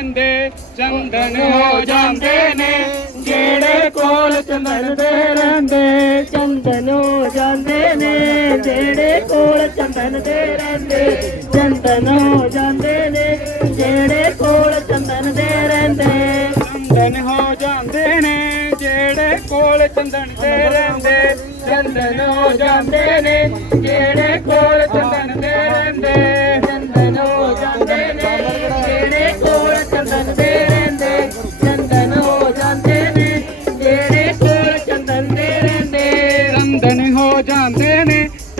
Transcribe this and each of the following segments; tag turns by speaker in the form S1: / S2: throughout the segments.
S1: ਚੰਦਨ ਹੋ ਜਾਂਦੇ ਨੇ। ਜਿਹੜੇ ਕੋਲ ਚੰਦਨ ਦੇ ਰਹਿੰਦੇ
S2: ਚੰਦਨ ਹੋ ਜਾਂਦੇ ਨੇ। ਜਿਹੜੇ ਕੋਲ ਚੰਦਨ ਦੇ ਰਹਿੰਦੇ ਚੰਦਨ ਹੋ ਜਾਂਦੇ ਨੇ। ਜਿਹੜੇ ਕੋਲ ਚੰਦਨ ਦੇ ਰਹਿੰਦੇ
S1: ਚੰਦਨ ਹੋ ਜਾਂਦੇ ਨੇ। ਜਿਹੜੇ ਕੋਲ ਚੰਦਨ ਦੇ ਰਹਿੰਦੇ ਚੰਦਨ ਹੋ ਜਾਂਦੇ ਨੇ। ਜਿਹੜੇ ਕੋਲ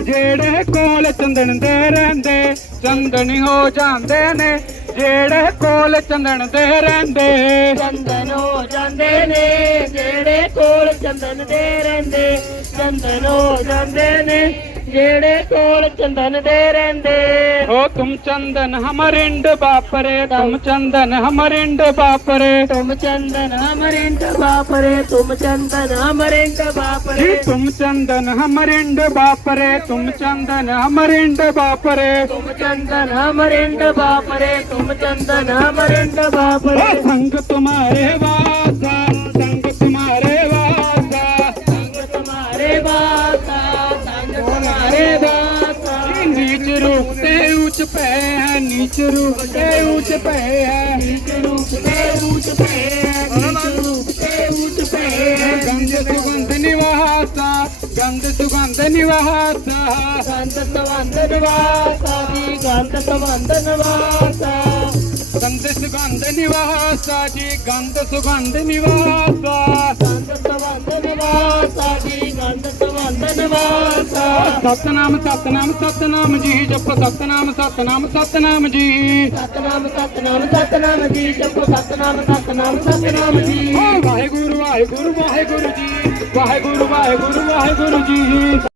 S2: ਜਿਹੜੇ ਕੋਲ ਚੰਦਨ ਦੇ ਰਹਿੰਦੇ, ਚੰਦਨ ਹੋ ਜਾਂਦੇ ਨੇ। ਜਿਹੜੇ ਕੋਲ ਚੰਦਨ ਦੇ ਰਹਿੰਦੇ,
S1: ਚੰਦਨ ਹੋ ਜਾਂਦੇ ਨੇ। ਜਿਹੜੇ ਕੋਲ ਚੰਦਨ ਦੇ ਰਹਿੰਦੇ, ਚੰਦਨ ਹੋ ਜਾਂਦੇ ਨੇ। ਜਿਹੜੇ ਕੋਲ ਚੰਦਨ ਦੇ ਰਹਿੰਦੇ।
S2: ओ तुम चंदन हमर इंड बापरे तुम चंदन हमर इंड
S1: बापरे। तुम चंदन हमरिंड बापरे तुम चंदन
S2: हमर इंड बापरे। तुम चंदन हमर
S1: इंड
S2: बापरे
S1: तुम चंदन हमर इंड बापरे। तुम चंदन हमरिंड बापरे
S2: तुम चंदन हमर
S1: इंड
S2: बापरे।
S1: संग तुम्हारे
S2: बाप रुकते ऊंच पे
S1: है नीचे रुकते ऊंच पे है नीचे रुकते ऊंच पे है
S2: रुकते ऊंच पे है
S1: गंध सुगंध निवासा गंध सुगंध निवासा
S2: गंध सुगंध निवासा
S1: गंध सुगंध निवासा गंध सुगंध निवासा जी
S2: गंध सुगंध निवासा गंध सुगंध निवासा जी
S1: ਸਤਨਾਮ ਸਤਨਾਮ ਸਤਨਾਮ ਜੀ ਜਪੋ ਸਤਨਾਮ ਸਤਨਾਮ ਸਤਨਾਮ ਜੀ।
S2: ਸਤਨਾਮ ਸਤਨਾਮ ਸਤਨਾਮ ਜੀ ਜਪੋ ਸਤਨਾਮ ਸਤਨਾਮ ਸਤਨਾਮ ਜੀ।
S1: ਵਾਹਿਗੁਰੂ ਵਾਹਿਗੁਰੂ ਵਾਹਿਗੁਰੂ ਜੀ। ਵਾਹਿਗੁਰੂ ਵਾਹਿਗੁਰੂ ਵਾਹਿਗੁਰੂ ਜੀ।